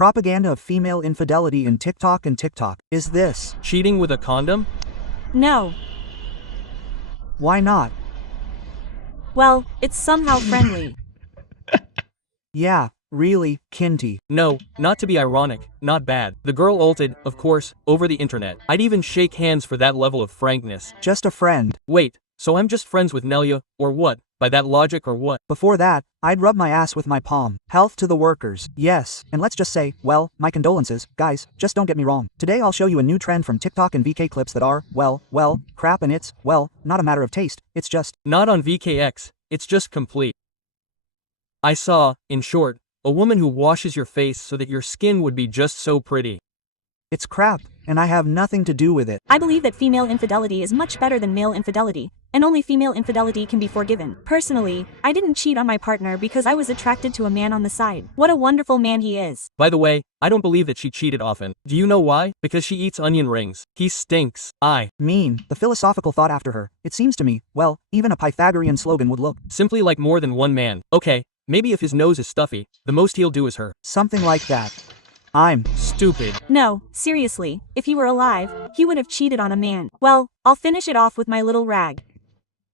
Propaganda of female infidelity in TikTok and TikTok. Is this cheating with a condom? No. Why not? Well, it's somehow friendly. Yeah, really, Kinty. No, not to be ironic, not bad. The girl ulted, of course, over the internet. I'd even shake hands for that level of frankness. Just a friend. Wait, so I'm just friends with Nelia, or what? By that logic or what? Before that, I'd rub my ass with my palm. Health to the workers. Yes, and let's just say, well, my condolences, guys, just don't get me wrong. Today I'll show you a new trend from TikTok and VK clips that are, well, crap, and it's, well, not a matter of taste, it's just not on VKX, it's just complete. I saw, in short, a woman who washes your face so that your skin would be just so pretty. It's crap, and I have nothing to do with it. I believe that female infidelity is much better than male infidelity, and only female infidelity can be forgiven. Personally, I didn't cheat on my partner because I was attracted to a man on the side. What a wonderful man he is. By the way, I don't believe that she cheated often. Do you know why? Because she eats onion rings. He stinks. Mean, the philosophical thought after her. It seems to me, well, even a Pythagorean slogan would look simply like more than one man. Okay, maybe if his nose is stuffy, the most he'll do is her. Something like that. I'm stupid. No, seriously, if he were alive, he would have cheated on a man. Well, I'll finish it off with my little rag.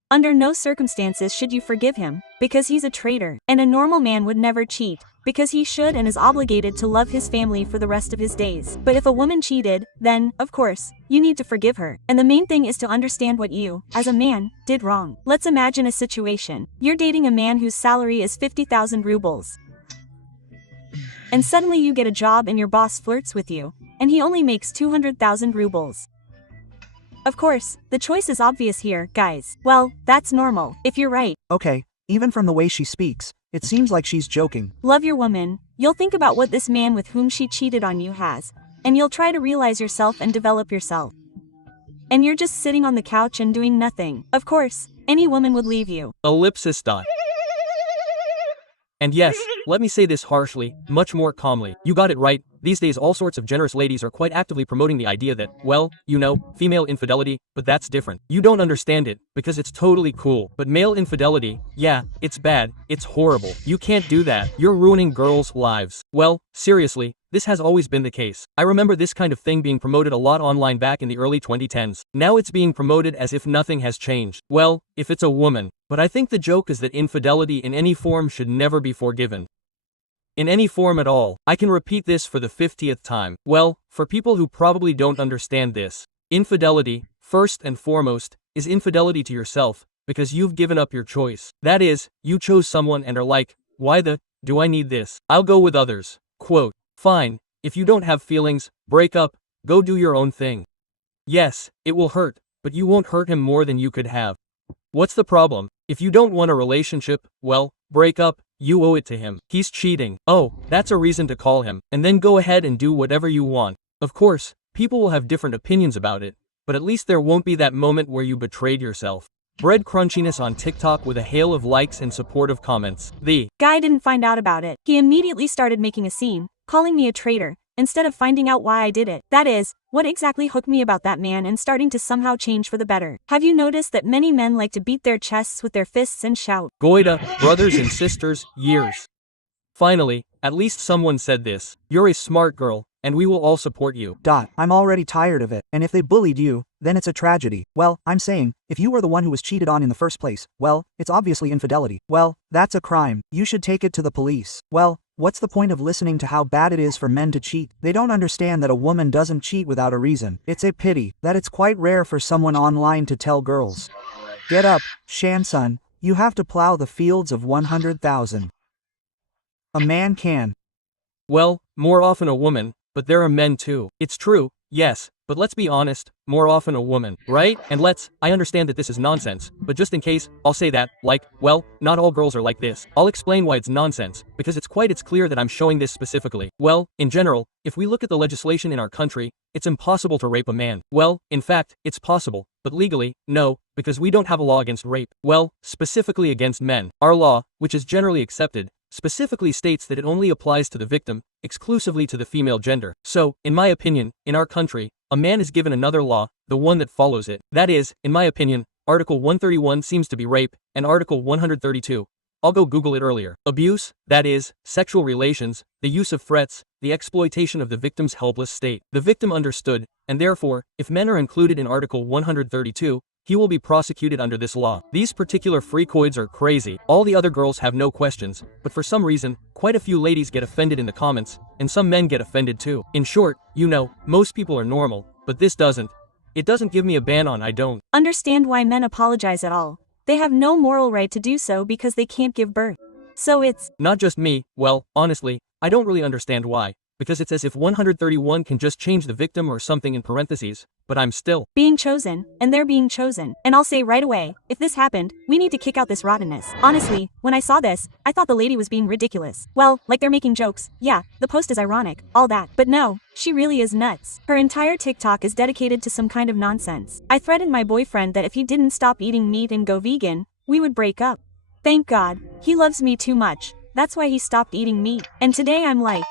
Under no circumstances should you forgive him, because he's a traitor, and a normal man would never cheat, because he should and is obligated to love his family for the rest of his days. But if a woman cheated, then, of course, you need to forgive her. And the main thing is to understand what you, as a man, did wrong. Let's imagine a situation. You're dating a man whose salary is 50,000 rubles. And suddenly you get a job and your boss flirts with you, and he only makes 200,000 rubles. Of course, the choice is obvious here, guys. Well, that's normal, if you're right. okay, even from the way she speaks, it seems like she's joking. Love your woman, you'll think about what this man with whom she cheated on you has, and you'll try to realize yourself and develop yourself. And you're just sitting on the couch and doing nothing. Of course, any woman would leave you. Ellipsis dot. And yes, let me say this harshly, much more calmly. You got it right. These days all sorts of generous ladies are quite actively promoting the idea that, well, you know, female infidelity, but that's different. You don't understand it, because it's totally cool. But male infidelity, yeah, it's bad, it's horrible. You can't do that. You're ruining girls' lives. Well, seriously, this has always been the case. I remember this kind of thing being promoted a lot online back in the early 2010s. Now it's being promoted as if nothing has changed. Well, if it's a woman. But I think the joke is that infidelity in any form should never be forgiven. In any form at all. I can repeat this for the 50th time. Well, for people who probably don't understand this, infidelity, first and foremost, is infidelity to yourself, because you've given up your choice. That is, you chose someone and are like, why the do I need this? I'll go with others. Quote, fine, if you don't have feelings, break up, go do your own thing. Yes, it will hurt, but you won't hurt him more than you could have. What's the problem? If you don't want a relationship, well, break up, you owe it to him. He's cheating. Oh, that's a reason to call him. And then go ahead and do whatever you want. Of course, people will have different opinions about it, but at least there won't be that moment where you betrayed yourself. Bread crunchiness on TikTok with a hail of likes and supportive comments. The guy didn't find out about it. He immediately started making a scene, calling me a traitor, instead of finding out why I did it. That is, what exactly hooked me about that man and starting to somehow change for the better. Have you noticed that many men like to beat their chests with their fists and shout, Goida, brothers and sisters, years. Finally, at least someone said this. You're a smart girl, and we will all support you. I'm already tired of it, and if they bullied you, then it's a tragedy. Well, I'm saying, if you were the one who was cheated on in the first place, well, it's obviously infidelity. Well, that's a crime. You should take it to the police. Well, what's the point of listening to how bad it is for men to cheat? They don't understand that a woman doesn't cheat without a reason. It's a pity that it's quite rare for someone online to tell girls, get up, Shansun, you have to plow the fields of 100,000. A man can. Well, more often a woman, but there are men too. It's true, yes, but let's be honest, more often a woman, right? And I understand that this is nonsense, but just in case, I'll say that, well, not all girls are like this. I'll explain why it's nonsense, because it's clear that I'm showing this specifically. Well, in general, if we look at the legislation in our country, it's impossible to rape a man. Well, in fact, it's possible, but legally, no, because we don't have a law against rape. Well, specifically against men. Our law, which is generally accepted, specifically states that it only applies to the victim, exclusively to the female gender. So, in my opinion, in our country, a man is given another law, the one that follows it. That is, in my opinion, Article 131 seems to be rape, and Article 132, I'll go Google it earlier. Abuse, that is, sexual relations, the use of threats, the exploitation of the victim's helpless state. The victim understood, and therefore, if men are included in Article 132, he will be prosecuted under this law. These particular freakoids are crazy. All the other girls have no questions, but for some reason, quite a few ladies get offended in the comments, and some men get offended too. In short, you know, most people are normal, but this doesn't. It doesn't give me a ban on I don't understand why men apologize at all. They have no moral right to do so because they can't give birth. So it's not just me. Well, honestly, I don't really understand why, because it's as if 131 can just change the victim or something in parentheses, but I'm still being chosen, and they're being chosen. And I'll say right away, if this happened, we need to kick out this rottenness. Honestly, when I saw this, I thought the lady was being ridiculous. Well, like they're making jokes. Yeah, the post is ironic, all that. But no, she really is nuts. Her entire TikTok is dedicated to some kind of nonsense. I threatened my boyfriend that if he didn't stop eating meat and go vegan, we would break up. Thank God, he loves me too much. That's why he stopped eating meat. And today I'm like,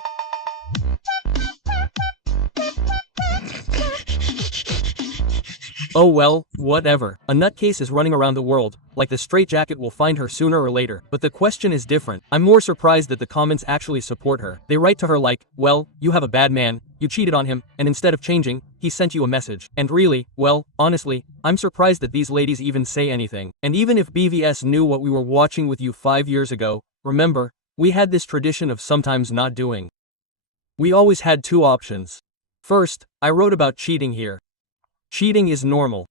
oh well, whatever. A nutcase is running around the world, like the straitjacket will find her sooner or later. But the question is different. I'm more surprised that the comments actually support her. They write to her like, well, you have a bad man, you cheated on him, and instead of changing, he sent you a message. And really, well, honestly, I'm surprised that these ladies even say anything. And even if BVS knew what we were watching with you 5 years ago, remember, we had this tradition of sometimes not doing. We always had two options. First, I wrote about cheating here. Cheating is normal.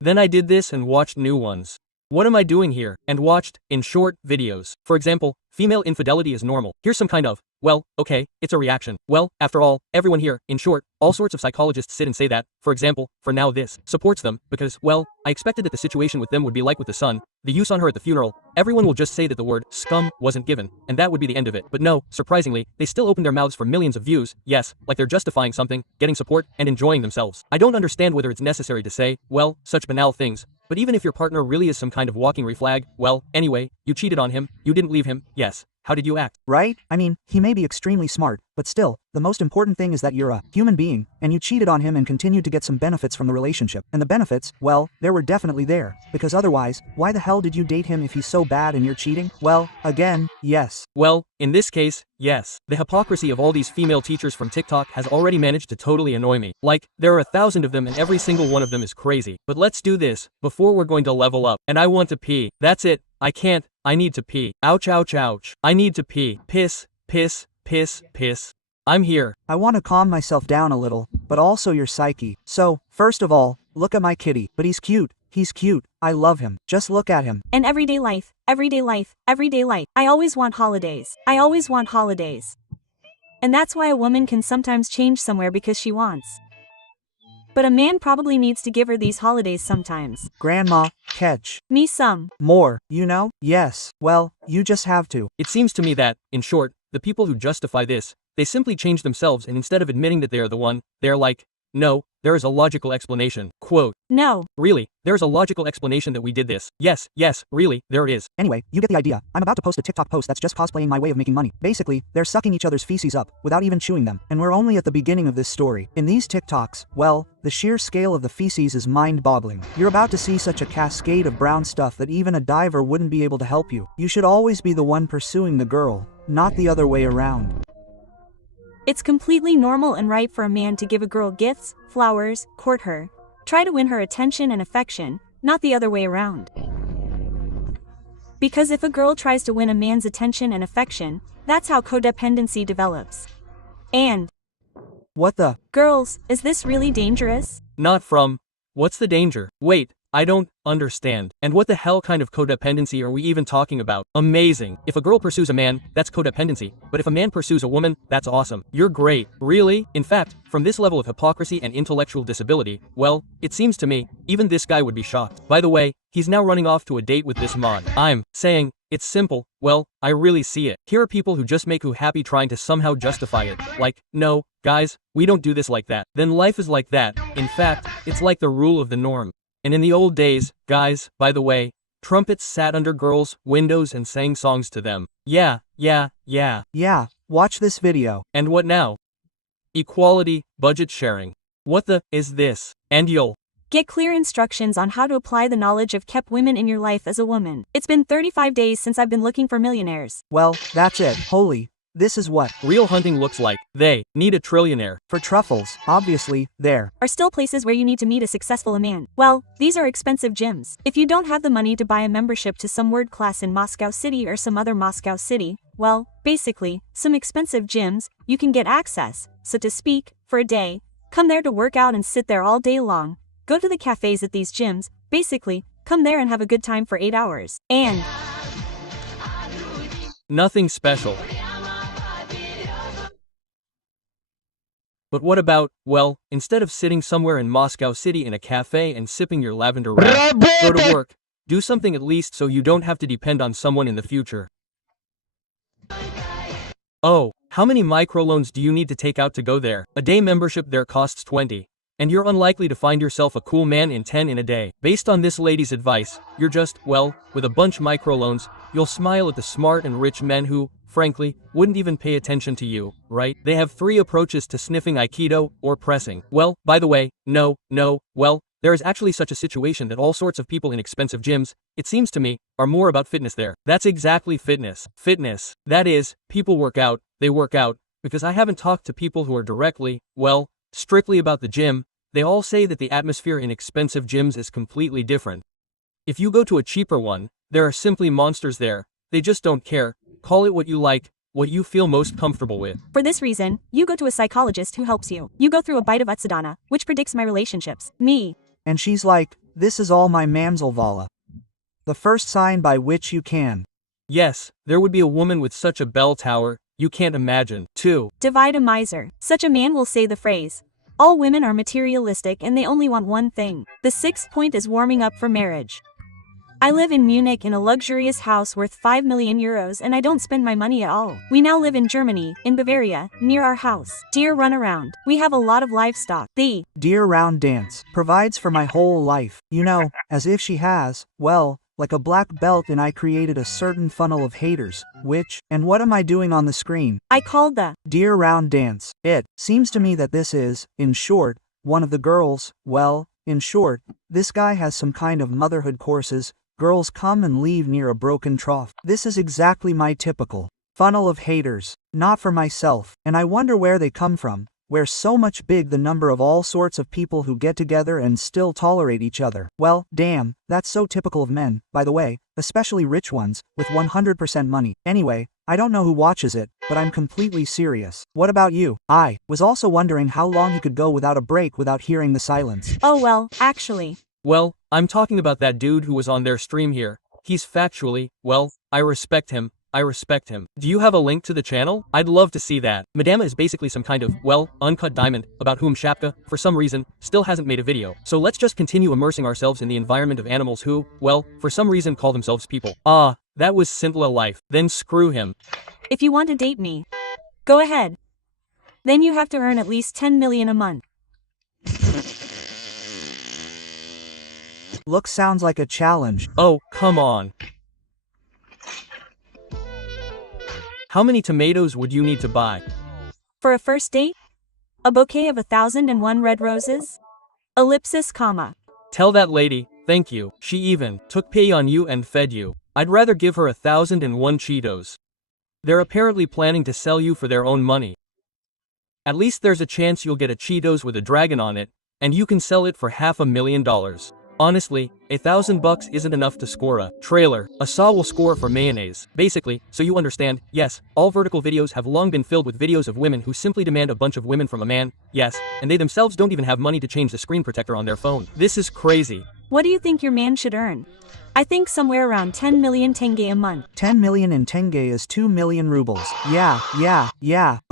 Then I did this and watched new ones. What am I doing here? And watched, in short, videos. For example, female infidelity is normal. Here's some kind of, well, okay, it's a reaction. Well, after all, everyone here, in short, all sorts of psychologists sit and say that, for example, for now this supports them, because, well, I expected that the situation with them would be like with the son, the use on her at the funeral, everyone will just say that the word scum wasn't given, and that would be the end of it. But no, surprisingly, they still open their mouths for millions of views, yes, like they're justifying something, getting support, and enjoying themselves. I don't understand whether it's necessary to say, well, such banal things. But even if your partner really is some kind of walking reflag, well, anyway, you cheated on him, you didn't leave him, yes. How did you act? Right? I mean, he may be extremely smart, but still, the most important thing is that you're a human being, and you cheated on him and continued to get some benefits from the relationship. And the benefits, well, they were definitely there. Because otherwise, why the hell did you date him if he's so bad and you're cheating? Well, again, yes. Well, in this case, yes. The hypocrisy of all these female teachers from TikTok has already managed to totally annoy me. Like, there are 1,000 of them and every single one of them is crazy. But let's do this, before we're going to level up. And I want to pee. That's it. I can't. I need to pee. Ouch, ouch, ouch. I need to pee. Piss, piss, piss, piss. I'm here. I want to calm myself down a little, but also your psyche. So, first of all, look at my kitty. But he's cute. He's cute. I love him. Just look at him. And everyday life, everyday life, everyday life. I always want holidays. I always want holidays. And that's why a woman can sometimes change somewhere because she wants. But a man probably needs to give her these holidays sometimes. Grandma, catch. Me some. More, you know? Yes. Well, you just have to. It seems to me that, in short, the people who justify this, they simply change themselves and instead of admitting that they are the one, they're like, no, there is a logical explanation. Quote. No. Really, there is a logical explanation that we did this. Yes, really, there is. Anyway, you get the idea. I'm about to post a TikTok post that's just cosplaying my way of making money. Basically, they're sucking each other's feces up, without even chewing them. And we're only at the beginning of this story. In these TikToks, well, the sheer scale of the feces is mind-boggling. You're about to see such a cascade of brown stuff that even a diver wouldn't be able to help you. You should always be the one pursuing the girl, not the other way around. It's completely normal and right for a man to give a girl gifts, flowers, court her, try to win her attention and affection, not the other way around. Because if a girl tries to win a man's attention and affection, that's how codependency develops. And what the? Girls, is this really dangerous? Not from. What's the danger? Wait, I don't understand. And what the hell kind of codependency are we even talking about? Amazing. If a girl pursues a man, that's codependency. But if a man pursues a woman, that's awesome. You're great. Really? In fact, from this level of hypocrisy and intellectual disability, well, it seems to me, even this guy would be shocked. By the way, he's now running off to a date with this mod. I'm saying, it's simple. Well, I really see it. Here are people who just make you happy trying to somehow justify it. Like, no, guys, we don't do this like that. Then life is like that. In fact, it's like the rule of the norm. And in the old days, guys, by the way, trumpets sat under girls' windows and sang songs to them. Yeah, watch this video. And what now? Equality, budget sharing. What the is this? And you'll Get clear instructions on how to apply the knowledge of kept women in your life as a woman. It's been 35 days since I've been looking for millionaires. Well, that's it. Holy. This is what Real hunting looks like. They need a trillionaire. for truffles, obviously, there. Are still places where you need to meet a successful man. Well, these are expensive gyms. If you don't have the money to buy a membership to some word class in Moscow City or some other Moscow city, well, basically, some expensive gyms, you can get access, so to speak, for a day. Come there to work out and sit there all day long. Go to the cafes at these gyms, basically, come there and have a good time for 8 hours. And Nothing special. But what about, well, instead of sitting somewhere in Moscow City in a cafe and sipping your lavender wrap, go to work. Do something at least so you don't have to depend on someone in the future. Oh, how many microloans do you need to take out to go there? A day membership there costs 20. And you're unlikely to find yourself a cool man in 10 in a day. Based on this lady's advice, you're just, well, with a bunch microloans, you'll smile at the smart and rich men who, frankly, wouldn't even pay attention to you, right? They have 3 approaches to sniffing Aikido, or pressing. Well, by the way, no, well, there is actually such a situation that all sorts of people in expensive gyms, it seems to me, are more about fitness there. That's exactly fitness. Fitness. That is, people work out, they work out, because I haven't talked to people who are directly, well, strictly about the gym. They all say that the atmosphere in expensive gyms is completely different. If you go to a cheaper one, there are simply monsters there. They just don't care. Call it what you like, what you feel most comfortable with. for this reason, you go to a psychologist who helps you. You go through a bite of Utsadana, which predicts my relationships. Me. And she's like, this is all my mamselvala. The first sign by which you can. Yes, there would be a woman with such a bell tower, you can't imagine. 2. Divide a miser. Such a man will say the phrase, all women are materialistic and they only want one thing. The 6th point is warming up for marriage. I live in Munich in a luxurious house worth 5 million euros and I don't spend my money at all. We now live in Germany, in Bavaria, near our house. Deer run around. We have a lot of livestock. The Dear round dance provides for my whole life. You know, as if she has, well, like a black belt, and I created a certain funnel of haters, which, and what am I doing on the screen? I called the Dear round dance. It seems to me that this is, in short, one of the girls, well, in short, this guy has some kind of motherhood courses. Girls come and leave near a broken trough. This is exactly my typical funnel of haters. Not for myself, and I wonder where they come from, where so much big the number of all sorts of people who get together and still tolerate each other. Well, damn, that's so typical of men, by the way, especially rich ones, with 100% money. Anyway, I don't know who watches it, but I'm completely serious. What about you? I was also wondering how long you could go without a break without hearing the silence. oh well, actually. Well, I'm talking about that dude who was on their stream here. He's factually, well, I respect him. Do you have a link to the channel? I'd love to see that. Madama is basically some kind of, well, uncut diamond, about whom Shapka, for some reason, still hasn't made a video. So let's just continue immersing ourselves in the environment of animals who, well, for some reason call themselves people. Ah, that was Sintla life. Then screw him. If you want to date me, go ahead. Then you have to earn at least 10 million a month. Looks sounds like a challenge. Oh, come on. How many tomatoes would you need to buy? For a first date? A bouquet of 1,001 red roses? Ellipsis, comma. Tell that lady, thank you. She even took pay on you and fed you. I'd rather give her 1,001 Cheetos. They're apparently planning to sell you for their own money. At least there's a chance you'll get a Cheetos with a dragon on it, and you can sell it for $500,000. Honestly, $1,000 isn't enough to score a trailer. A saw will score for mayonnaise. Basically, so you understand, yes, all vertical videos have long been filled with videos of women who simply demand a bunch of women from a man, yes, and they themselves don't even have money to change the screen protector on their phone. This is crazy. What do you think your man should earn? I think somewhere around 10 million tenge a month. 10 million in tenge is 2 million rubles. Yeah,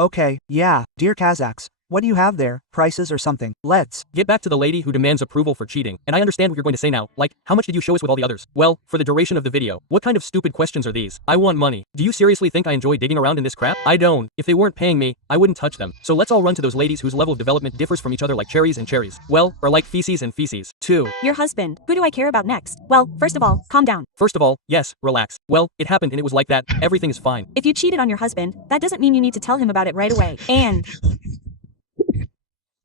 okay, yeah. Dear Kazakhs, what do you have there, prices or something? Let's get back to the lady who demands approval for cheating. And I understand what you're going to say now, like, how much did you show us with all the others? Well, for the duration of the video. What kind of stupid questions are these? I want money. Do you seriously think I enjoy digging around in this crap? I don't. If they weren't paying me, I wouldn't touch them. So let's all run to those ladies whose level of development differs from each other like cherries and cherries. Well, or like feces and feces. 2. Your husband. Who do I care about next? Well, first of all, calm down. First of all, yes, relax. Well, it happened and it was like that. Everything is fine. If you cheated on your husband, that doesn't mean you need to tell him about it right away. And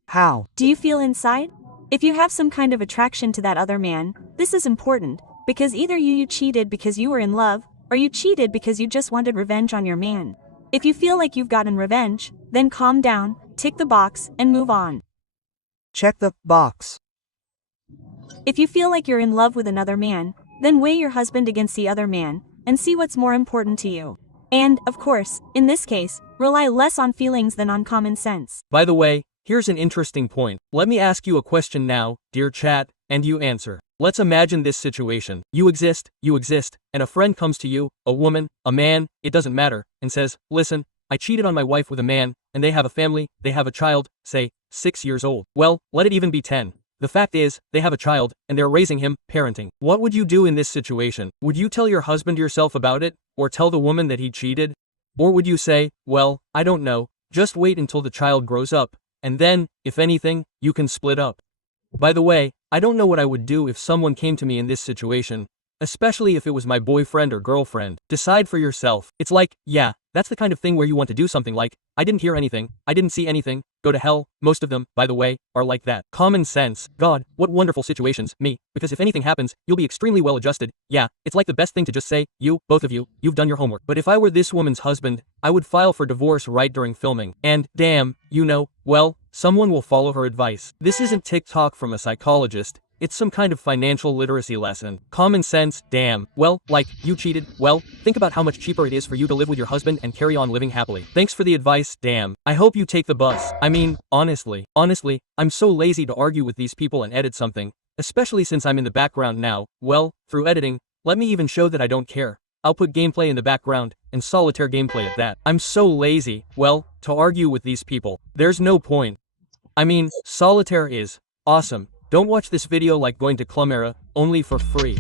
how? do you feel inside? If you have some kind of attraction to that other man, this is important, because either you cheated because you were in love, or you cheated because you just wanted revenge on your man. If you feel like you've gotten revenge, then calm down, tick the box, and move on. Check the box. If you feel like you're in love with another man, then weigh your husband against the other man, and see what's more important to you. And, of course, in this case, rely less on feelings than on common sense. By the way, here's an interesting point. Let me ask you a question now, dear chat, and you answer. Let's imagine this situation. You exist, and a friend comes to you, a woman, a man, it doesn't matter, and says, listen, I cheated on my wife with a man, and they have a family, they have a child, say, 6 years old. Well, let it even be 10. The fact is, they have a child, and they're raising him, parenting. What would you do in this situation? Would you tell your husband yourself about it, or tell the woman that he cheated? Or would you say, well, I don't know, just wait until the child grows up, and then, if anything, you can split up. By the way, I don't know what I would do if someone came to me in this situation, especially if it was my boyfriend or girlfriend. Decide for yourself. It's like, yeah, that's the kind of thing where you want to do something like, I didn't hear anything, I didn't see anything, go to hell. Most of them, by the way, are like that. Common sense. God, what wonderful situations, me, because if anything happens, you'll be extremely well adjusted. Yeah, it's like the best thing to just say, you, both of you, you've done your homework. But if I were this woman's husband, I would file for divorce right during filming. And, damn, you know, well, someone will follow her advice. This isn't TikTok from a psychologist. It's some kind of financial literacy lesson. Common sense, damn. Well, like, you cheated, well, think about how much cheaper it is for you to live with your husband and carry on living happily. Thanks for the advice, damn. I hope you take the bus. I mean, honestly, I'm so lazy to argue with these people and edit something, especially since I'm in the background now. Well, through editing, let me even show that I don't care. I'll put gameplay in the background, and solitaire gameplay at that. I'm so lazy, well, to argue with these people. There's no point. I mean, solitaire is awesome. Don't watch this video like going to Clumera, only for free.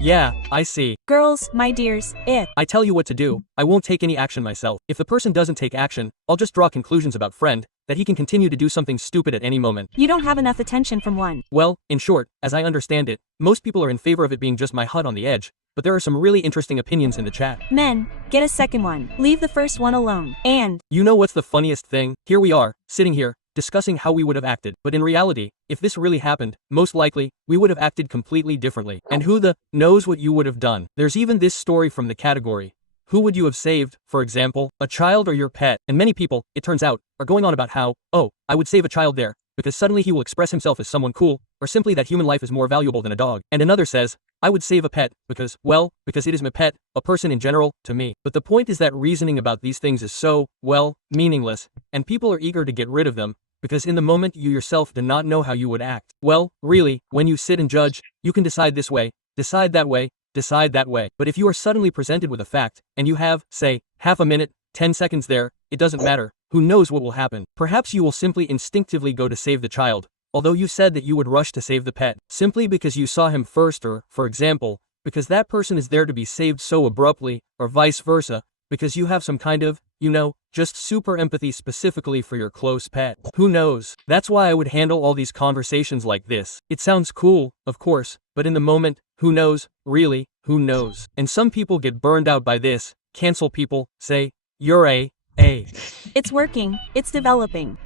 Yeah, I see. Girls, my dears, I tell you what to do, I won't take any action myself. If the person doesn't take action, I'll just draw conclusions about friend, that he can continue to do something stupid at any moment. You don't have enough attention from one. Well, in short, as I understand it, most people are in favor of it being just my hut on the edge, but there are some really interesting opinions in the chat. Men, get a second one. Leave the first one alone. And you know what's the funniest thing? Here we are, sitting here, discussing how we would have acted, but in reality, if this really happened, most likely, we would have acted completely differently. And who the knows what you would have done? There's even this story from the category. Who would you have saved, for example, a child or your pet? And many people, it turns out, are going on about how, oh, I would save a child there, because suddenly he will express himself as someone cool, or simply that human life is more valuable than a dog. And another says, I would save a pet, because, well, because it is my pet, a person in general, to me. But the point is that reasoning about these things is so, well, meaningless, and people are eager to get rid of them, because in the moment you yourself do not know how you would act. Well, really, when you sit and judge, you can decide this way, decide that way, decide that way. But if you are suddenly presented with a fact, and you have, say, half a minute, 10 seconds there, it doesn't matter. Who knows what will happen? Perhaps you will simply instinctively go to save the child, although you said that you would rush to save the pet, simply because you saw him first or, for example, because that person is there to be saved so abruptly, or vice versa, because you have some kind of, you know, just super empathy specifically for your close pet. Who knows? That's why I would handle all these conversations like this. It sounds cool, of course, but in the moment, who knows? Really, who knows? And some people get burned out by this, cancel people, say, you're a. It's working, it's developing.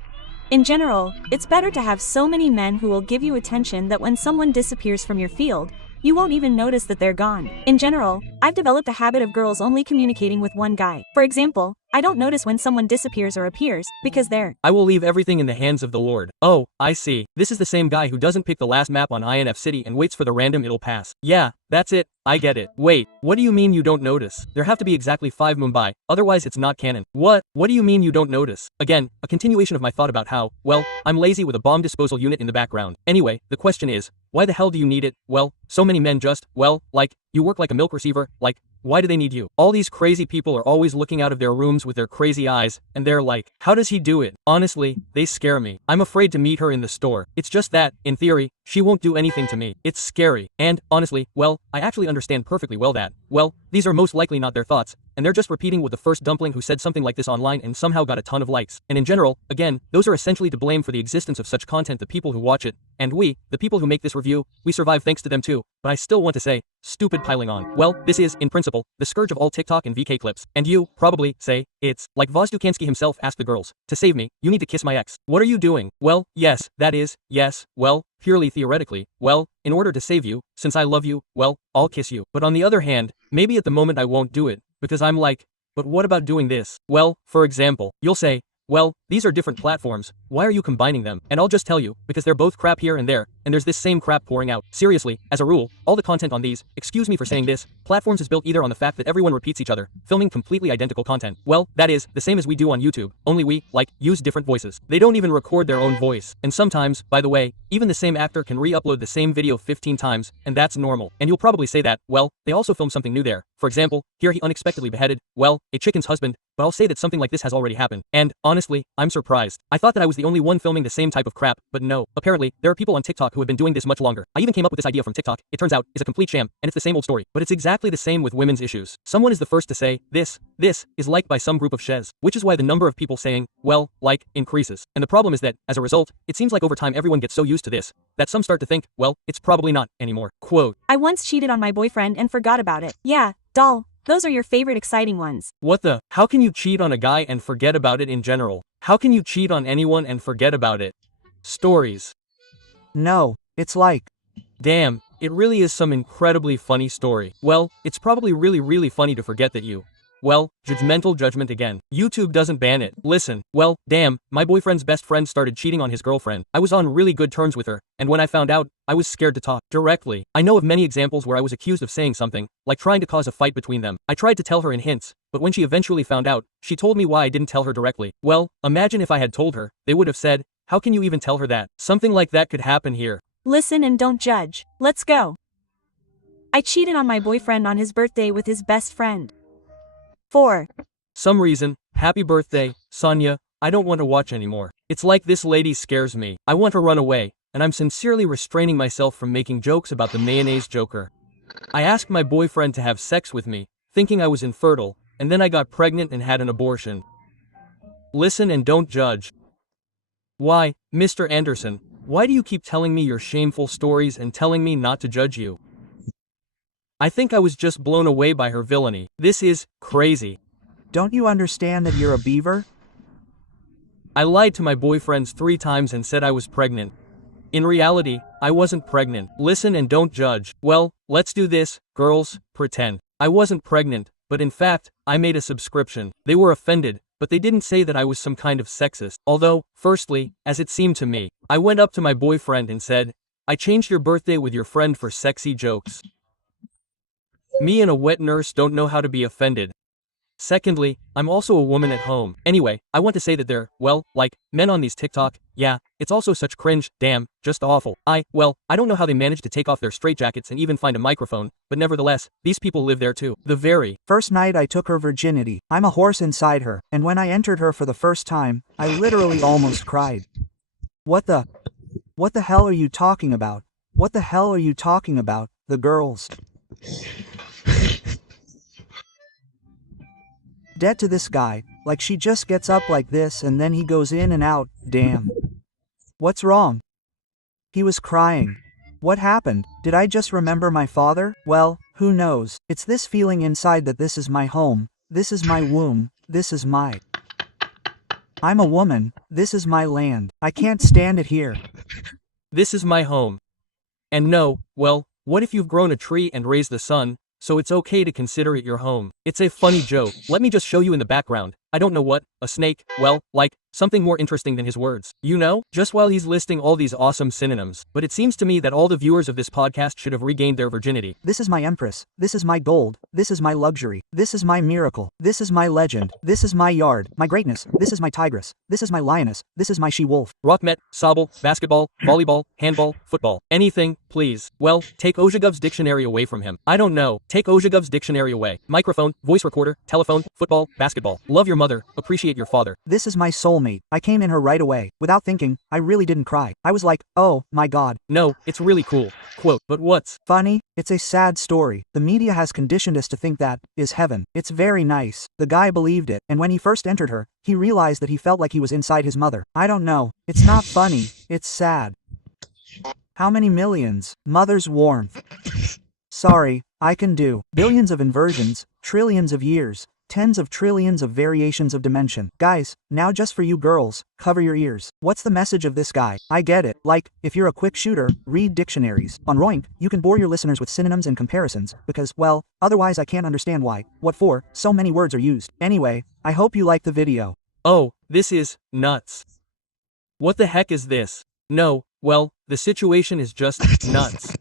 In general, it's better to have so many men who will give you attention that when someone disappears from your field, you won't even notice that they're gone. In general, I've developed a habit of girls only communicating with one guy. For example, I don't notice when someone disappears or appears, because they're. I will leave everything in the hands of the Lord. Oh, I see. This is the same guy who doesn't pick the last map on INF City and waits for the random it'll pass. Yeah, that's it. I get it. Wait, what do you mean you don't notice? There have to be exactly 5 Mumbai, otherwise it's not canon. What do you mean you don't notice? Again, a continuation of my thought about how, well, I'm lazy with a bomb disposal unit in the background. Anyway, the question is, why the hell do you need it? Well, so many men just, well, like, you work like a milk receiver, like, why do they need you? All these crazy people are always looking out of their rooms with their crazy eyes, and they're like, how does he do it? Honestly, they scare me. I'm afraid to meet her in the store. It's just that, in theory, she won't do anything to me. It's scary. And, honestly, well, I actually understand perfectly well that, well, these are most likely not their thoughts, and they're just repeating what the first dumpling who said something like this online and somehow got a ton of likes. And in general, again, those are essentially to blame for the existence of such content, the people who watch it, and we, the people who make this review, we survive thanks to them too. But I still want to say, stupid piling on. Well, this is, in principle, the scourge of all TikTok and VK clips. And you, probably, say, it's, like Vozdukansky himself asked the girls, to save me, you need to kiss my ex. What are you doing? Well, yes, that is, yes, well, purely theoretically, well, in order to save you, since I love you, well, I'll kiss you. But on the other hand, maybe at the moment I won't do it, because I'm like, but what about doing this? Well, for example, you'll say, well, these are different platforms, why are you combining them? And I'll just tell you, because they're both crap here and there, and there's this same crap pouring out. Seriously, as a rule, all the content on these, excuse me for saying this, platforms is built either on the fact that everyone repeats each other, filming completely identical content. Well, that is, the same as we do on YouTube, only we, like, use different voices. They don't even record their own voice. And sometimes, by the way, even the same actor can re-upload the same video 15 times, and that's normal. And you'll probably say that, well, they also filmed something new there. For example, here he unexpectedly beheaded, well, a chicken's husband, but I'll say that something like this has already happened. And, honestly, I'm surprised. I thought that I was the only one filming the same type of crap, but no. Apparently, there are people on TikTok who have been doing this much longer. I even came up with this idea from TikTok. It turns out, it's a complete sham, and it's the same old story. But it's exactly the same with women's issues. Someone is the first to say, this is liked by some group of shez, which is why the number of people saying, well, like, increases. And the problem is that, as a result, it seems like over time everyone gets so used to this, that some start to think, well, it's probably not anymore. Quote, I once cheated on my boyfriend and forgot about it. Yeah, doll. Those are your favorite exciting ones. What the? How can you cheat on a guy and forget about it in general? How can you cheat on anyone and forget about it? Stories. No, it's like, Damn, it really is some incredibly funny story. Well, it's probably really funny to forget that you. Well, judgmental judgment again. YouTube doesn't ban it. Listen, well, damn, my boyfriend's best friend started cheating on his girlfriend. I was on really good terms with her, and when I found out, I was scared to talk directly. I know of many examples where I was accused of saying something, like trying to cause a fight between them. I tried to tell her in hints, but when she eventually found out, she told me why I didn't tell her directly. Well, imagine if I had told her, they would have said, how can you even tell her that? Something like that could happen here. Listen and don't judge. Let's go. I cheated on my boyfriend on his birthday with his best friend. 4. Some reason, happy birthday, Sonia, I don't want to watch anymore. It's like this lady scares me. I want to run away, and I'm sincerely restraining myself from making jokes about the mayonnaise joker. I asked my boyfriend to have sex with me, thinking I was infertile, and then I got pregnant and had an abortion. Listen and don't judge. Why, Mr. Anderson, why do you keep telling me your shameful stories and telling me not to judge you? I think I was just blown away by her villainy. This is crazy. don't you understand that you're a beaver? I lied to my boyfriends 3 times and said I was pregnant. In reality, I wasn't pregnant. Listen and don't judge. Well, let's do this, girls, pretend. I wasn't pregnant, but in fact, I made a subscription. They were offended, but they didn't say that I was some kind of sexist. Although, firstly, as it seemed to me, I went up to my boyfriend and said, I changed your birthday with your friend for sexy jokes. Me and a wet nurse don't know how to be offended. Secondly, I'm also a woman at home. Anyway, I want to say that they're, well, like, men on these TikTok, yeah, it's also such cringe, damn, just awful. I don't know how they manage to take off their straitjackets and even find a microphone, but nevertheless, these people live there too. The very first night I took her virginity, I'm a horse inside her, and when I entered her for the first time, I literally almost cried. What the hell are you talking about? What the hell are you talking about, the girls? Dead to this guy, like she just gets up like this and then he goes in and out, damn. What's wrong? He was crying. What happened? Did I just remember my father? Well, who knows? It's this feeling inside that this is my home, this is my womb, this is my... I'm a woman, this is my land, I can't stand it here. This is my home. And no, well, what if you've grown a tree and raised the sun, so it's okay to consider it your home? It's a funny joke. Let me just show you in the background. I don't know what, a snake, well, like, something more interesting than his words. You know, just while he's listing all these awesome synonyms. But it seems to me that all the viewers of this podcast should have regained their virginity. This is my empress, this is my gold, this is my luxury, this is my miracle, this is my legend, this is my yard, my greatness, this is my tigress, this is my lioness, this is my she-wolf. Rockmet, sobble, basketball, volleyball, handball, football, anything, please. Well, take Ozhigov's dictionary away from him. I don't know. Take Ozhigov's dictionary away. Microphone, voice recorder, telephone, football, basketball. Love your mother, appreciate your father. This is my soulmate. I came in her right away. Without thinking, I really didn't cry. I was like, oh, my god. No, it's really cool. Quote, but what's funny? It's a sad story. The media has conditioned us to think that is heaven. It's very nice. The guy believed it, and when he first entered her, he realized that he felt like he was inside his mother. I don't know. It's not funny. It's sad. How many millions? Mother's warmth. Sorry, I can do billions of inversions, trillions of years, tens of trillions of variations of dimension. Guys, now just for you girls, cover your ears. What's the message of this guy? I get it. Like, if you're a quick shooter, read dictionaries. On Roink, you can bore your listeners with synonyms and comparisons, because, well, otherwise I can't understand why, what for, so many words are used. Anyway, I hope you like the video. Oh, this is nuts. What the heck is this? No, well, the situation is just nuts.